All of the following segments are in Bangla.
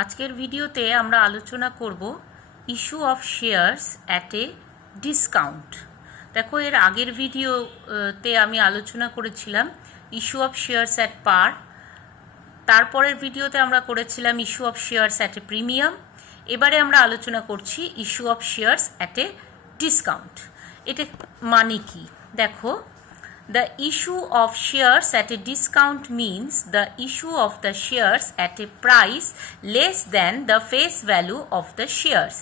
আজকের ভিডিওতে আমরা আলোচনা করব issue of shares at a discount. দেখো, এর আগের ভিডিওতে আমি আলোচনা করেছিলাম ইস্যু অফ শেয়ারস অ্যাট পার, তারপরের ভিডিওতে আমরা করেছিলাম issue of shares at a premium. এবারে আমরা আলোচনা করছি issue of shares at a discount. এটা মানে কি দেখো, the issue of shares at a discount means the issue of the shares at a price less than the face value of the shares.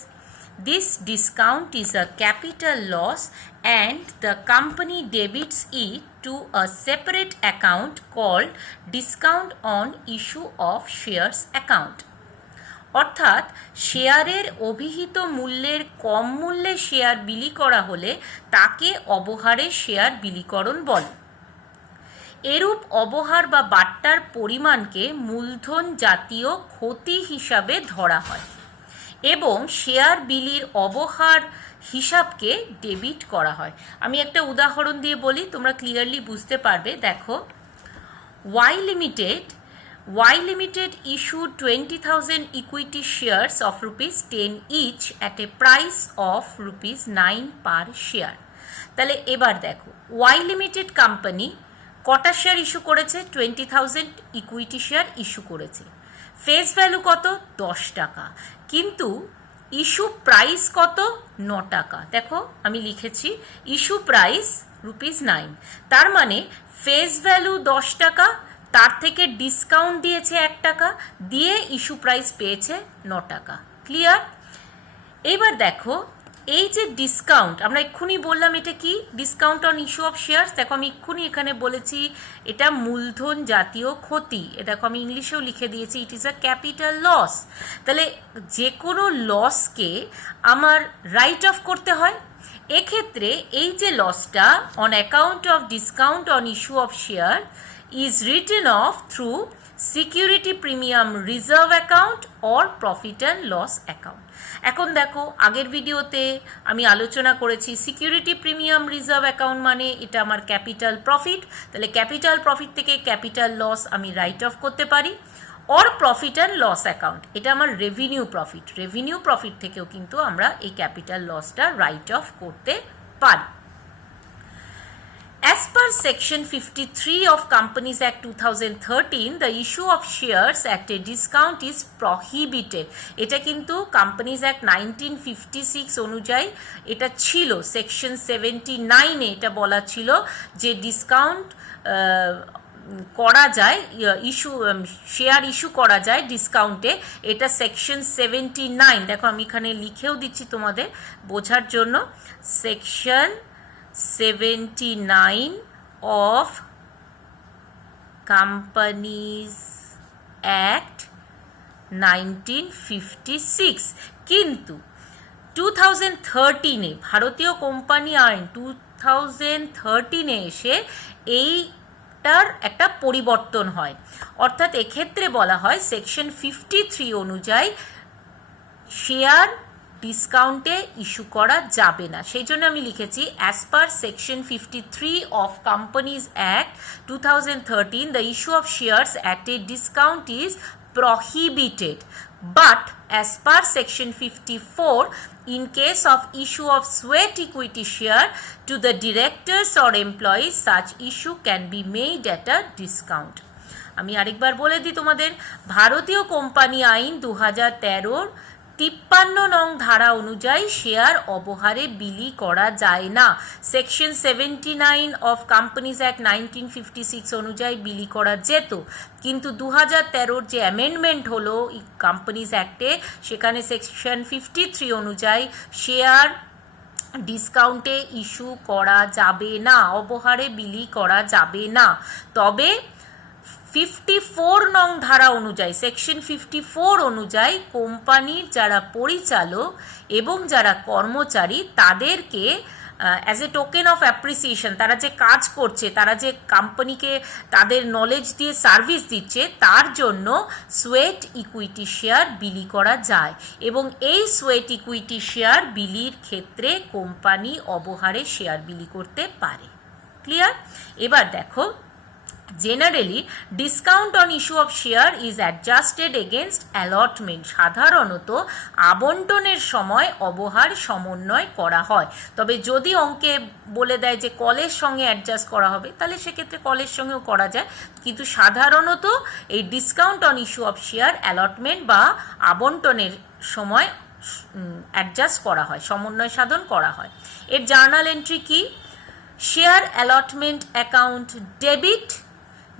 This discount is a capital loss and the company debits it to a separate account called discount on issue of shares account. অর্থাৎ শেয়ারের অভিহিত মূল্যের কম মূল্যে শেয়ার বিলি করা হলে তাকে অবহারে শেয়ার বিলিকরণ বলে। এরূপ অবহার বা বাট্টার পরিমাণকে মূলধন জাতীয় ক্ষতি হিসাবে ধরা হয় এবং শেয়ার বিলির অবহার হিসাবকে ডেবিট করা হয়। আমি একটা উদাহরণ দিয়ে বলি, তোমরা ক্লিয়ারলি বুঝতে পারবে। দেখো, Y Limited issued 20,000 equity shares of ₹10 each at a price of ₹9 per share। তাহলে এবার দেখো, Y Limited কোম্পানি কটা শেয়ার ইস্যু করেছে? 20,000 ইকুইটি শেয়ার ইস্যু করেছে। ফেস ভ্যালু কত? 10 টাকা। কিন্তু ইস্যু প্রাইস কত? 9 টাকা। দেখো, আমি লিখেছি ইস্যু প্রাইস ₹9। তার মানে ফেস ভ্যালু 10 টাকা, তার থেকে ডিসকাউন্ট দিয়েছে 1 টাকা, দিয়ে ইস্যু প্রাইস পেয়েছে 9 টাকা। ক্লিয়ার? এইবার দেখো, এই যে ডিসকাউন্ট আমরা এক্ষুনি বললাম, এটা কি? Discount on issue of shares. দেখো, আমি এক্ষুনি এখানে বলেছি এটা মূলধন জাতীয় ক্ষতি। দেখো, আমি ইংলিশেও লিখে দিয়েছি it is a capital loss. তাহলে যে কোনো লসকে আমার রাইট অফ করতে হয়। এক্ষেত্রে এই যে লসটা on account of discount on issue of share is written off through security premium reserve account or profit and loss account. এখন দেখো, আগের ভিডিওতে আমি আলোচনা করেছি সিকিউরিটি প্রিমিয়াম রিজার্ভ অ্যাকাউন্ট মানে এটা আমার ক্যাপিটাল প্রফিট। তাহলে ক্যাপিটাল প্রফিট থেকে ক্যাপিটাল লস আমি রাইট অফ করতে পারি। Or profit and loss account, এটা আমার রেভিনিউ প্রফিট থেকেও কিন্তু আমরা এই ক্যাপিটাল লসটা রাইট অফ করতে পারি। As per Section 53 of Companies Act 2013, the issue of shares at a discount is prohibited. এটা কিন্তু Companies Act 1956 অনুযায়ী এটা ছিল। সেকশন 79-এ এটা বলা ছিল যে ডিসকাউন্ট করা যায়, শেয়ার ইস্যু করা যায় ডিসকাউন্টে। এটা সেকশন 79। দেখো, আমি এখানে লিখেও দিচ্ছি তোমাদের বোঝার জন্য। Section 79 of Companies Act 1956। কিন্তু 2013-এ ভারতীয় কোম্পানি আইন 2013-এ এসে এইটার একটা পরিবর্তন হয়। অর্থাৎ এক্ষেত্রে বলা হয় সেকশন 53 অনুযায়ী শেয়ার ডিসকাউন্টে ইস্যু করা যাবে না। সেই জন্য আমি লিখেছি as per section 53 of companies act 2013 the issue of shares at a discount is prohibited, but as per section 54 in case of issue of sweat equity share to the directors or employees such issue can be made at a discount। আমি আরেকবার বলে দিই তোমাদের, ভারতীয় কোম্পানি আইন 2013-র 53 নং ধারা অনুযায়ী শেয়ার অবহারে বিলি করা যায় না। সেকশন 79 অফ কোম্পানিজ অ্যাক্ট 1956 অনুযায়ী বিলি করা যেত, কিন্তু 2013-র যে অ্যামেন্ডমেন্ট হলো কোম্পানিজ অ্যাক্টে, সেখানে সেকশন 53 অনুযায়ী শেয়ার ডিসকাউন্টে ইস্যু করা যাবে না, অবহারে বিলি করা যাবে না। তবে 54 নং ধারা অনুযায়ী, সেকশন 54 অনুযায়ী কোম্পানির যারা পরিচালক এবং যারা কর্মচারী তাদেরকে as a token of appreciation, তারা যে কাজ করছে, তারা যে কোম্পানিকে তাদের নলেজ দিয়ে সার্ভিস দিচ্ছে, তার জন্য সোয়েট ইকুইটি শেয়ার বিলি করা যায় এবং এই সোয়েট ইকুইটি শেয়ার বিলির ক্ষেত্রে কোম্পানি অবহারে শেয়ার বিলি করতে পারে। ক্লিয়ার? এবার দেখো, generally discount on issue of share is adjusted against allotment, সাধারণত আবন্টনের সময় অবহার সমন্বয় করা হয়। তবে যদি অঙ্কে বলে দেয় যে কলের সঙ্গে অ্যাডজাস্ট করা হবে, তাহলে সেক্ষেত্রে কলের সঙ্গেও করা যায়, কিন্তু সাধারণত এই discount on issue of share allotment বা আবন্টনের সময় অ্যাডজাস্ট করা হয়, সমন্বয় সাধন করা হয়। এর জার্নাল এন্ট্রি কি? Share allotment account debit,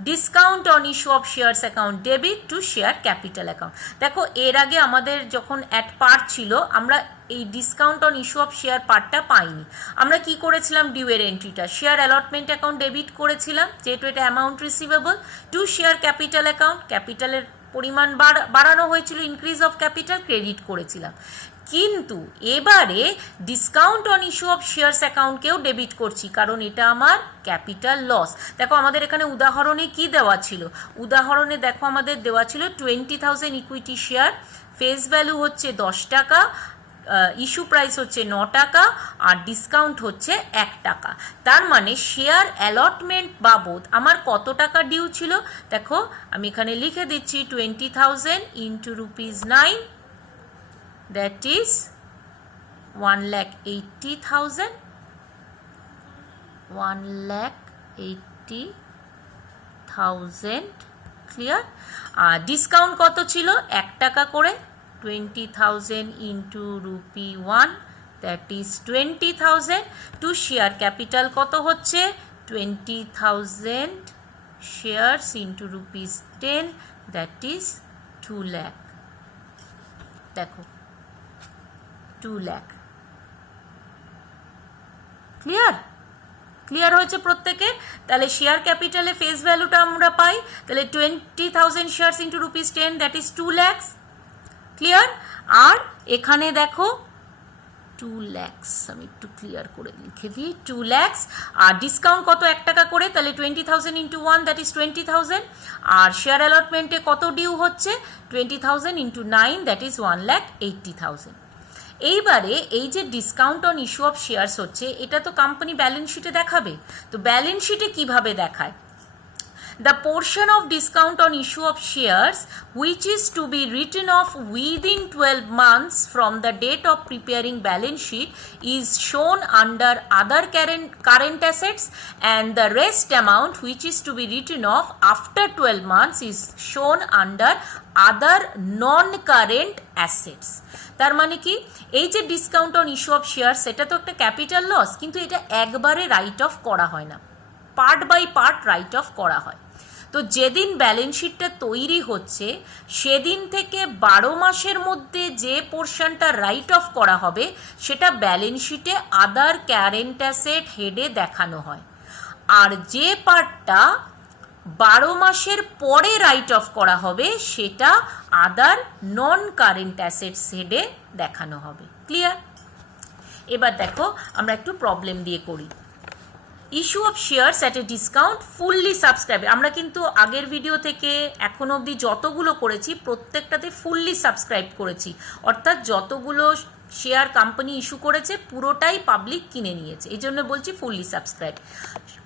discount on issue of shares account debit two share capital account. দেখো এর আগে আমাদের যখন অ্যাট পার্ট ছিল, আমরা এই discount on issue of share পার্টটা পাইনি। আমরা কি করেছিলাম? ডিউয়ের এন্ট্রিটা শেয়ার অ্যালটমেন্ট অ্যাকাউন্ট ডেবিট করেছিলাম, যেহেতু এটা amount receivable, to share capital account, ক্যাপিটালের পরিমাণ বাড়ানো হয়েছিল, ইনক্রিজ অফ ক্যাপিটাল, ক্রেডিট করেছিলাম। কিন্তু এবারে discount on issue of shares অ্যাকাউন্টকেও ডেবিট করছি, কারণ এটা আমার ক্যাপিটাল লস। দেখো আমাদের এখানে উদাহরণে কি দেওয়া ছিল? উদাহরণে দেখো আমাদের দেওয়া ছিল 20,000 ইকুইটি শেয়ার, ফেস ভ্যালু হচ্ছে 10 টাকা, ইস্যু প্রাইস হচ্ছে 9 টাকা, আর ডিসকাউন্ট হচ্ছে 1 টাকা। তার মানে শেয়ার অ্যালটমেন্ট বাবদ আমার কত টাকা ডিউ ছিল? দেখো আমি এখানে লিখে দিচ্ছি 20,000 ইন্টু ₹9, that is 1,80,000, 1,80,000, ক্লিয়ার? আর ডিসকাউন্ট কত ছিল? 1 টাকা করে, 20,000 into ₹1, that is 20,000, to share capital কত হচ্ছে? 20,000 shares into ₹10, that is 2 lakh। দেখো 2 lakh, ক্লিয়ার হয়েছে প্রত্যেকে? তাহলে শেয়ার ক্যাপিটালে ফেস ভ্যালুটা আমরা পাই, তাহলে 20,000 shares into ₹10, that is 2 lakhs, clear? আর এখানে দেখো 2 lakhs, আমি একটু ক্লিয়ার করে লিখে দিই, 2 lakhs, আর ডিসকাউন্ট কত? 1 টাকা করে, তাহলে 20,000 ইন্টু 1, দ্যাট ইজ 20,000, আর শেয়ার অ্যালটমেন্টে কত ডিউ হচ্ছে? 20,000 ইন্টু 9, দ্যাট ইজ 1,80,000। এইবারে এই যে discount on issue of shares হচ্ছে, এটা তো কোম্পানি ব্যালেন্স শিটে দেখাবে। তো ব্যালেন্স শিটে কিভাবে দেখায়? The portion of discount on issue of shares which is to be written off within 12 months from the date of preparing balance sheet is shown under other current assets, and the rest amount which is to be written off after 12 months is shown under other non-current assets। তার মানে কি? এই যে discount on issue of share, সেটা তো একটা ক্যাপিটাল লস, কিন্তু এটা একবারে রাইট অফ করা হয় না, part by part write off করা হয়। তো যেদিন ব্যালেন্স শিটটা তৈরি হচ্ছে, সেদিন থেকে 12 মাসের মধ্যে যে পোর্শনটা রাইট অফ করা হবে, সেটা ব্যালেন্স শিটে আদার কারেন্ট অ্যাসেট হেডে দেখানো হয়। আর যে পার্টটা 12 মাসের পরে রাইট অফ করা হবে, সেটা আদার নন কারেন্ট অ্যাসেটস হেডে দেখানো হবে, ক্লিয়ার? এবার দেখো আমরা একটু প্রবলেম দিয়ে করি। Issue of shares at a discount fully subscribe. আমরা কিন্তু আগের ভিডিও থেকে এখন অবধি যতগুলো করেছি প্রত্যেকটাতে ফুললি সাবস্ক্রাইব করেছি, অর্থাৎ যতগুলো শেয়ার কোম্পানি ইস্যু করেছে পুরোটাই পাবলিক কিনে নিয়েছে, এই জন্য বলছি ফুললি সাবস্ক্রাইব।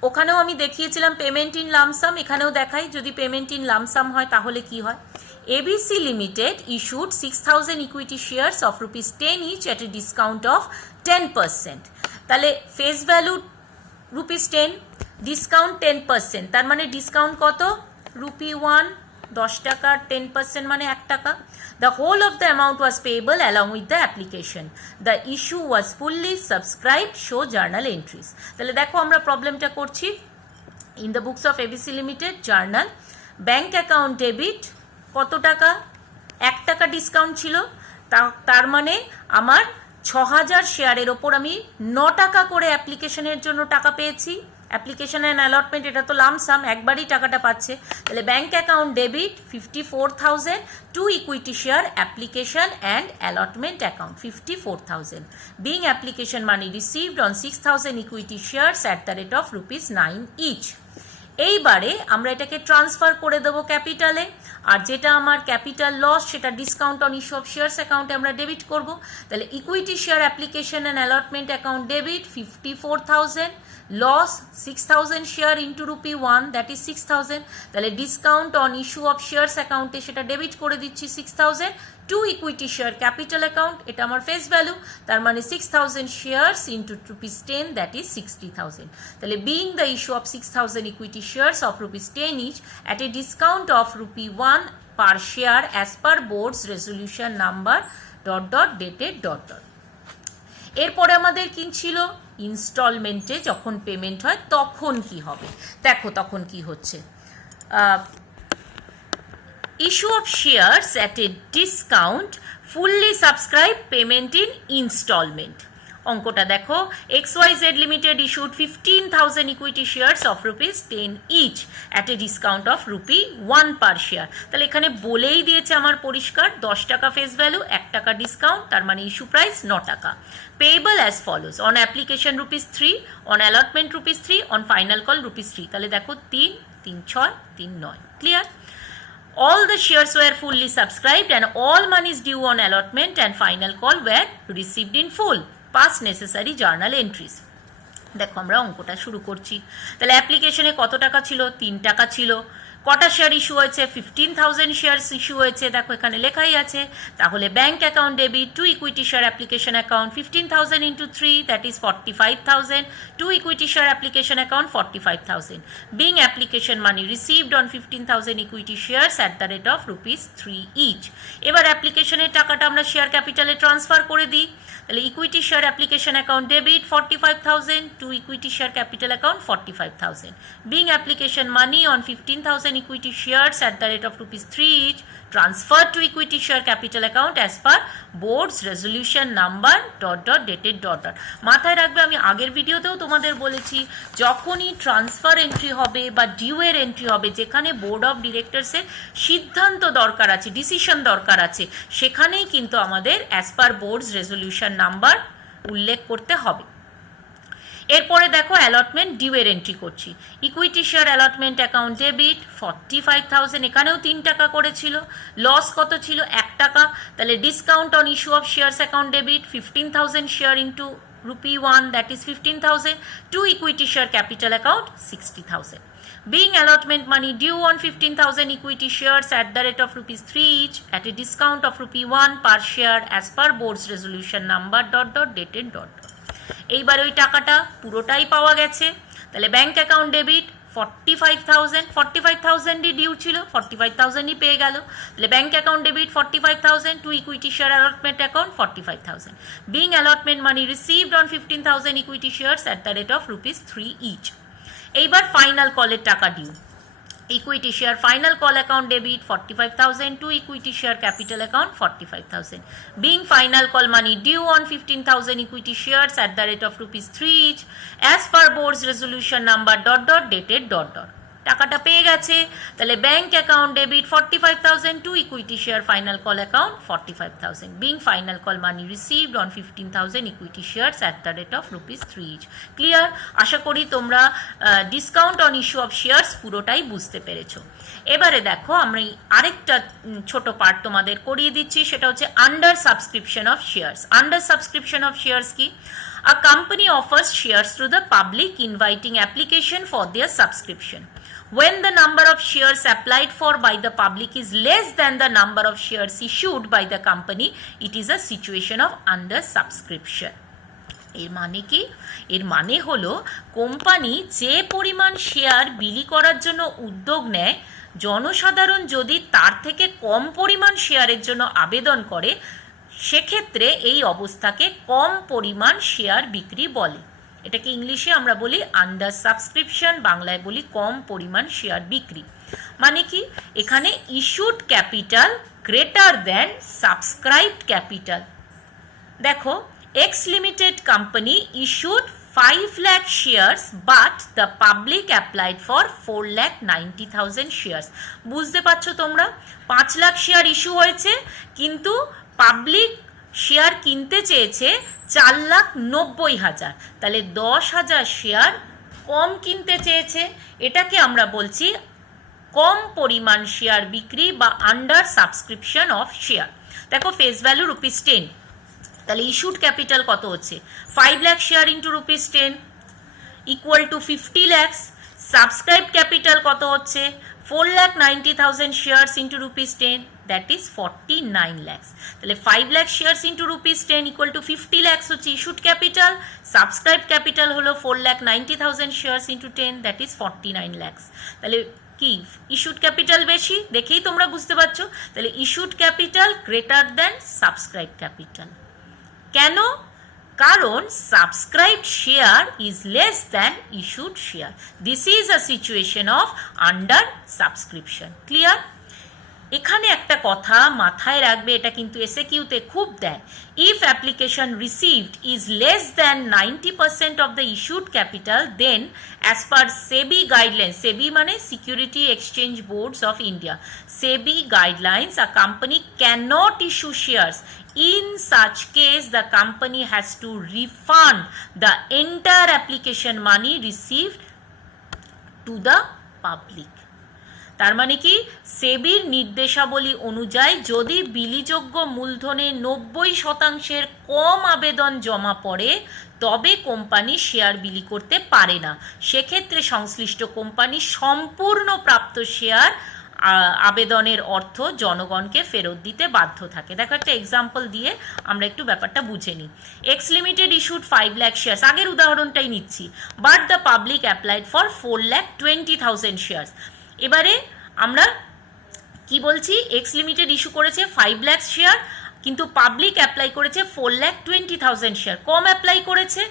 ওখানেও আমি দেখিয়েছিলাম পেমেন্ট ইন লামসাম, এখানেও দেখাই যদি পেমেন্ট ইন লামসাম হয় তাহলে কি হয়। ABC limited issued 6,000 equity shares of ₹10 each at a discount of 10%। তাহলে ফেস ভ্যালু ₹10, ডিসকাউন্ট 10%, তার মানে ডিসকাউন্ট কত? ₹1, 10 টাকা, 10% মানে 1 টাকা। The whole of the amount was payable along with the application. The issue was fully subscribed. Show journal entries. তাহলে দেখো আমরা প্রবলেমটা করছি। In the books of ABC Limited journal, bank account debit কত টাকা? 1 টাকা ডিসকাউন্ট ছিল, তার মানে আমার 6,000 শেয়ারের ওপর আমি 9 টাকা করে অ্যাপ্লিকেশনের জন্য টাকা পেয়েছি। অ্যাপ্লিকেশন অ্যান্ড অ্যালটমেন্ট এটা তো লামসাম, একবারই টাকাটা পাচ্ছে। তাহলে bank account debit 54,000 to equity share application and allotment account 54,000 being application money received on 6,000 equity shares at the rate of ₹9 each. এইবারে আমরা এটাকে ট্রান্সফার করে দেবো ক্যাপিটালে, আর যেটা আমার ক্যাপিটাল লস সেটা discount on issue of shares অ্যাকাউন্টে আমরা ডেবিট করব। তাহলে equity share application and allotment account debit 54,000, loss 6000 share into rupee 1 that is 6000, তাহলে discount on issue of shares অ্যাকাউন্টে সেটা ডেবিট করে দিচ্ছি 6000 to equity share capital account, এটা আমার ফেস ভ্যালু, তার মানে 6000 shares into rupees 10 that is 60,000, তাহলে being the issue of 6000 equity shares of rupees 10 each at a discount of rupee 1 per share as per board's resolution number dot dot dated dot dot. এরপরে আমাদের কি ছিল, ইনস্টলমেন্টে যখন পেমেন্ট হয় তখন কি হবে, দেখো তখন কি হচ্ছে, issue of shares at a discount fully subscribe payment in installment. অঙ্কটা দেখো, XYZ limited issued 15,000 equity shares of rupees 10 each at a discount of rupee 1 per share, তাহলে এখানে বলেই দিয়েছে আমার পরিষ্কার 10 টাকা ফেস ভ্যালু, 1 টাকা ডিসকাউন্ট, তার মানে ইস্যু প্রাইস 9 টাকা। Payable as follows, on application rupees 3, on allotment rupees 3, on final call rupees 3, তাহলে দেখো 3, 3, 6, 3, 9, clear. All the shares were fully subscribed and all monies due on allotment and final call were received in full. Past necessary journal entries. দেখো আমরা অঙ্কটা শুরু করছি, তাহলে অ্যাপ্লিকেশনে কত টাকা ছিল, 3 টাকা ছিল, কটা শেয়ার ইস্যু হয়েছে, 15,000 শেয়ার্স ইস্যু হয়েছে, দেখো এখানে লেখাই আছে, তাহলে bank account debit to equity share application account 15,000 into 3 that is 45,000, to equity share application account 45,000, being application money received on 15,000 equity shares at the rate of rupees 3 each. এবার অ্যাপ্লিকেশনের টাকাটা আমরা শেয়ার ক্যাপিটালে ট্রান্সফার করে দিই, তাহলে equity share application account debit 45,000 to equity share capital account 45,000, being application money on 15,000 equity shares at the rate of rupees 3 each transferred to equity share capital account as per board's resolution number dot dot dated dot dot। মাথায় রাখবে, আমি আগের ভিডিওতেও তোমাদের বলেছি যখনই ট্রান্সফার এন্ট্রি হবে বা ডিউ এর এন্ট্রি হবে, যেখানে বোর্ড অফ ডিরেক্টরসের সিদ্ধান্ত দরকার আছে, ডিসিশন দরকার আছে, সেখানেই কিন্তু আমাদের as per board's resolution number উল্লেখ করতে হবে। এরপরে দেখো অ্যালটমেন্ট ডিউ এর এন্ট্রি করছি, equity share allotment account debit 45,000, এখানেও 3 টাকা করেছিল, লস কত ছিল 1 টাকা, তাহলে discount on issue of shares account debit 15,000 share into rupee 1 that is 15,000, two equity share capital account 60,000, being allotment money due on 15,000 equity shares at the rate of rupees 3 each at a discount of rupee 1 per share as per board's resolution number dot dot dated dot dot। এইবার ওই টাকাটা পুরোটাই পাওয়া গেছে, তাহলে ব্যাংক অ্যাকাউন্ট ডেবিট 45,000ই ডিউ ছিল, 45,000ই পেয়ে গেল, তাহলে bank account debit 45,000 to equity share allotment account 45,000, being allotment money received on 15,000 equity shares at the rate of rupees 3 each. এইবার ফাইনাল কলের টাকা due, equity share final call account debit 45,000 to equity share capital account 45,000, being final call money due on 15,000 equity shares at the rate of rupees 3 each as per board's resolution number dot dot dated dot dot. টাকাটা পেয়ে গেছে, তাহলে bank account debit 45,000 to equity share final call account 45,000, being final call money received on 15,000 equity shares at the rate of rupees 3 each. Clear? আশা করি তোমরা discount on issue of shares পুরোটাই বুঝতে পেরেছো। এবারে দেখো আমরা আরেকটা ছোট পার্ট তোমাদের করিয়ে দিচ্ছি, সেটা হচ্ছে under subscription of shares. Under subscription of shares কি? A company offers shares to the public inviting application for their subscription. When the number of shares applied for by the public is less than the number of shares issued by the company, it is a situation of under subscription. এর মানে কি? এর মানে হলো কোম্পানি যে পরিমাণ শেয়ার বিলি করার জন্য উদ্যোগ নেয়, জনসাধারণ যদি তার থেকে কম পরিমাণ শেয়ারের জন্য আবেদন করে, সেক্ষেত্রে এই অবস্থাকে কম পরিমাণ শেয়ার বিক্রি বলে। এটাকে ইংলিশে আমরা বলি আন্ডার সাবস্ক্রিপশন, বাংলায় বলি কম পরিমাণ শেয়ার বিক্রি। মানে কি? এখানে issued capital greater than subscribed capital. দেখো, X limited company issued 5 lakh shares but the public applied for 4,90,000 shares। বুঝতে পারছো তোমরা? 5 লাখ শেয়ার ইস্যু হয়েছে, কিন্তু পাবলিক শেয়ার কিনতে চেয়েছে 4,90,000, তাহলে 10,000 শেয়ার কম কিনতে চেয়েছে। এটাকে আমরা বলছি কম পরিমাণ শেয়ার বিক্রি বা আন্ডার সাবস্ক্রিপশন অফ শেয়ার। দেখো, ফেস ভ্যালু রুপিস 10, তাহলে ইস্যুড ক্যাপিটাল কত হচ্ছে? 5 lakh share into rupees 10, equal to 50 lakhs, subscribe capital কত হচ্ছে 4,90,000 shares into rupees 10, that is 49 lakhs। তাহলে 5 lakh shares into rupees 10 equal to 50 lakhs হচ্ছে ইস্যুড ক্যাপিটাল, সাবস্ক্রাইব ক্যাপিটাল হলো 4,90,000 shares into 10, that is 49 lakhs। তাহলে কি ইস্যুড ক্যাপিটাল বেশি, দেখেই তোমরা বুঝতে পারছো। তাহলে issued capital greater than subscribe capital. কেন? কারণ subscribed share is less than issued share. This is a situation of under subscription. Clear? এখানে একটা কথা মাথায় রাখবে, এটা কিন্তু এসএকিউতে খুব দেয়। If application received is less than 90% of the issued capital, then as per SEBI guidelines, SEBI মানে security exchange boards of India, SEBI guidelines, a company cannot issue shares. In such case, the company has to refund the entire application money received to the public. তার মানে কি, সেবির নির্দেশাবলী অনুযায়ী যদি বিলিযোগ্য মূলধনের 90% কম আবেদন জমা পড়ে, তবে কোম্পানি শেয়ার বিলি করতে পারে না। সেক্ষেত্রে সংশ্লিষ্ট কোম্পানি সম্পূর্ণ প্রাপ্ত শেয়ার আবেদনের অর্থ জনগণকে ফেরত দিতে বাধ্য থাকে। দেখো একটা এক্সাম্পল দিয়ে আমরা একটু ব্যাপারটা বুঝে নিই। X limited issued 5 lakh shares, আগের উদাহরণটাই নিচ্ছি, but the public applied for 4,20,000 shares. এবারে আমরা কি বলছি, এক্স লিমিটেড ইস্যু করেছে 5 lakh শেয়ার, কিন্তু পাবলিক অ্যাপ্লাই করেছে 4,20,000 শেয়ার, কম অ্যাপ্লাই করেছে,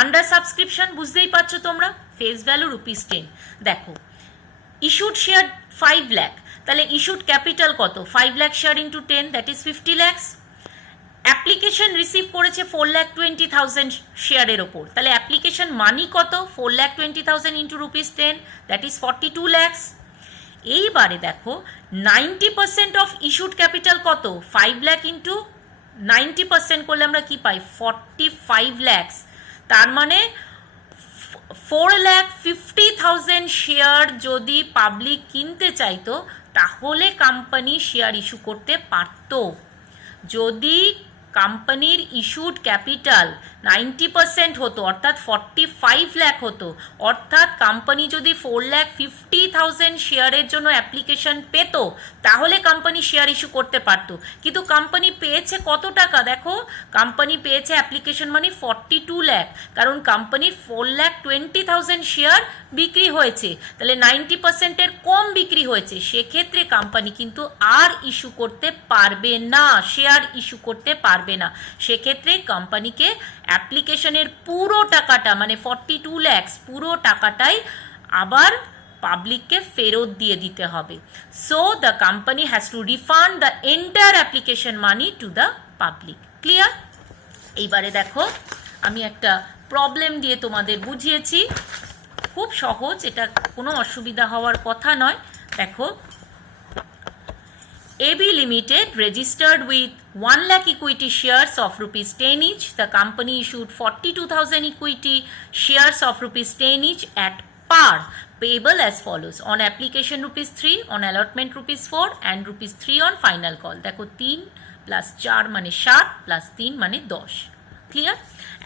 আন্ডার সাবস্ক্রিপশন, বুঝতেই পারছো তোমরা। Face value rupees 10। দেখো ইস্যুড শেয়ার 5 lakh, তাহলে ইস্যুড ক্যাপিটাল কত, 5 lakh share into 10, that is 50 lakhs। Application receive করেছে 4,20,000 শেয়ারের ওপর, তাহলে অ্যাপ্লিকেশন মানি কত, 4,20,000 into rupees 10, that is 42 lakhs। এইবারে দেখো 90% অফ ইস্যুড ক্যাপিটাল কত, 5 lakh ইন্টু 90% করলে আমরা কি পাই, 45 lakhs। তার মানে 4,50,000 শেয়ার যদি পাবলিক কিনতে চাইতো, তাহলে কোম্পানি শেয়ার ইস্যু করতে পারত। যদি কোম্পানির ইস্যুড ক্যাপিটাল 90% হতো, অর্থাৎ 45 lakh হতো, অর্থাৎ কোম্পানি যদি 4,50,000 শেয়ারের জন্য অ্যাপ্লিকেশন পেত, তাহলে কোম্পানি শেয়ার ইস্যু করতে পারতো। কিন্তু কোম্পানি পেয়েছে কত টাকা, দেখো কোম্পানি পেয়েছে অ্যাপ্লিকেশন মানি 42 lakh, কারণ কোম্পানির 4,20,000 শেয়ার বিক্রি হয়েছে, তাহলে 90%-এর কম বিক্রি হয়েছে। সেক্ষেত্রে কোম্পানি কিন্তু আর ইস্যু করতে পারবে না, শেয়ার ইস্যু করতে পারবে না। সেক্ষেত্রে কোম্পানিকে অ্যাপ্লিকেশনের পুরো টাকাটা মানে 42 lakhs পুরো টাকাটাই আবার পাবলিককে ফেরত দিয়ে দিতে হবে। So the company has to refund the entire application money to the public. Clear? এইবারে দেখো আমি একটা প্রবলেম দিয়ে তোমাদের বুঝিয়েছি, খুব সহজ, এটা কোনো অসুবিধা হওয়ার কথা নয়। দেখো AB Limited registered with 1 lakh equity shares of rupees 10 each. The company issued 42,000 equity shares of rupees 10 each at par, payable as follows: on application rupees 3, on allotment rupees 4 and rupees 3 on final call. দেখো 3 plus 4 মানে 7 plus 3 মানে 10। Clear?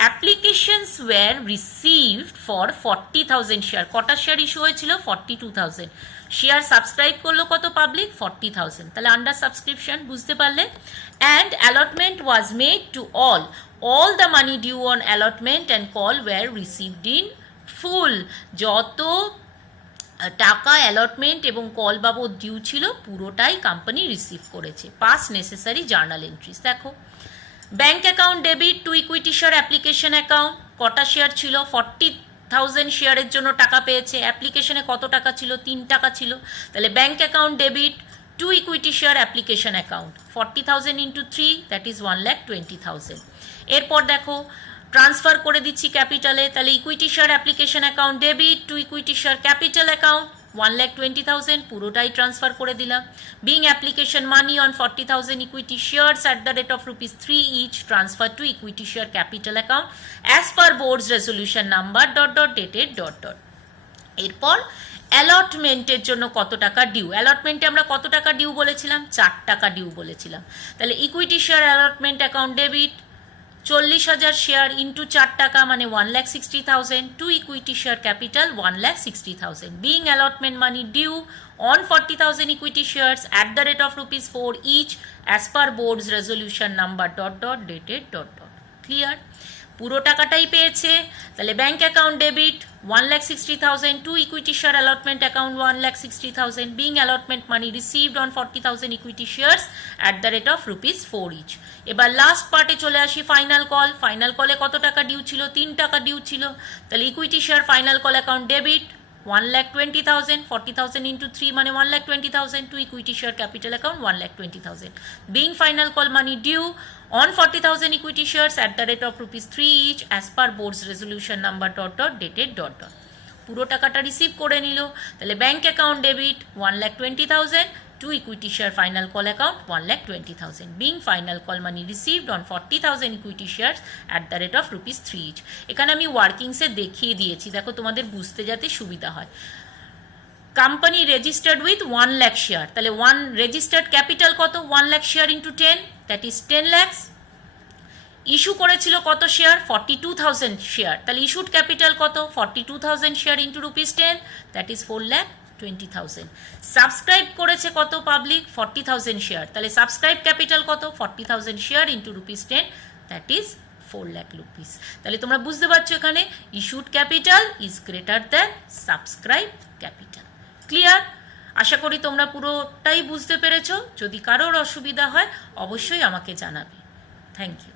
Applications were received for 40,000 share. কটা শেয়ার ইস্যু হয়েছিল? 42,000। শেয়ার সাবস্ক্রাইব করলো কত পাবলিক? 40,000। তাহলে আন্ডার সাবস্ক্রিপশন, বুঝতে পারলে। And allotment was made to all the money due on allotment and call were received in full. যত টাকা অ্যালটমেন্ট এবং কল বাবদ ডিউ ছিল পুরোটাই কোম্পানি রিসিভ করেছে। Pass necessary journal entries. দেখো bank account debit to equity share application account, কটা শেয়ার ছিল? 40,000 শেয়ারের জন্য টাকা পেয়েছে। অ্যাপ্লিকেশনে কত টাকা ছিল? 3 টাকা ছিল। তাহলে bank account debit to equity share application account, 40,000 into 3, that is 1,20,000। এরপর দেখো ট্রান্সফার করে দিচ্ছি ক্যাপিটালে, তাহলে equity share application account debit to equity share capital account, 1,20,000 পুরোটাই ট্রান্সফার করে দিলাম। Being application money on 40,000 equity shares at the rate of rupees 3 each, transfer to equity share capital account as per board's resolution number ... dated ... এরপর অ্যালটমেন্টের জন্য কত টাকা ডিউ? অ্যালটমেন্টে আমরা কত টাকা ডিউ বলেছিলাম? 4 টাকা ডিউ বলেছিলাম। তাহলে equity share allotment account debit 40,000 share into 4 টাকা মানে 1,60,000, to equity share capital 1,60,000, being allotment money due on 40,000 equity shares at the rate of rupees 4 each as per board's resolution number ... dated ... clear? পুরো টাকাটাই পেয়েছে, তাহলে bank account debit 1,60,000, to equity share allotment account 1,60,000, being allotment money received on 40,000 equity shares at the rate of rupees 4 each. এবার লাস্ট পার্টে চলে আসি, ফাইনাল কল। ফাইনাল কলে কত টাকা ডিউ ছিল? 3 টাকা ডিউ ছিল, তাহলে equity share final call account debit 1,20,000, 40,000 into 3 মানে 1,20,000, to equity share capital account 1,20,000. Being final call money due on 40,000 equity shares at the rate of rupees 3 each as per board's resolution number ... dated ... পুরো টাকাটা রিসিভ করে নিল, তাহলে bank account debit 1,20,000, to equity share final call account 1,20,000, being final call money received on 40,000 equity shares at the rate of rupees 3 each. এখানে আমি ওয়ার্কিংসে দেখিয়ে দিয়েছি, দেখো তোমাদের বুঝতে যাতে সুবিধা হয়। Company registered with 1 lakh share, তাহলে রেজিস্টার্ড ক্যাপিটাল কত? 1 lakh share into 10, that is 10 lakhs। Issue করেছিল কত শেয়ার? 42,000 শেয়ার, তাহলে ইস্যুড ক্যাপিটাল কত? 42,000 share into rupees 10, that is 4,20,000। Subscribe করেছে কত পাবলিক? 40,000 শেয়ার, তাহলে সাবস্ক্রাইব ক্যাপিটাল কত? 40,000 share into rupees 10, that is 4 lakh rupees. তাহলে তোমরা বুঝতে পারছো এখানে issued capital is greater than subscribe capital. Clear? আশা করি তোমরা পুরোটাই বুঝতে পেরেছো। যদি কারোর অসুবিধা হয় অবশ্যই আমাকে জানাবে। Thank you.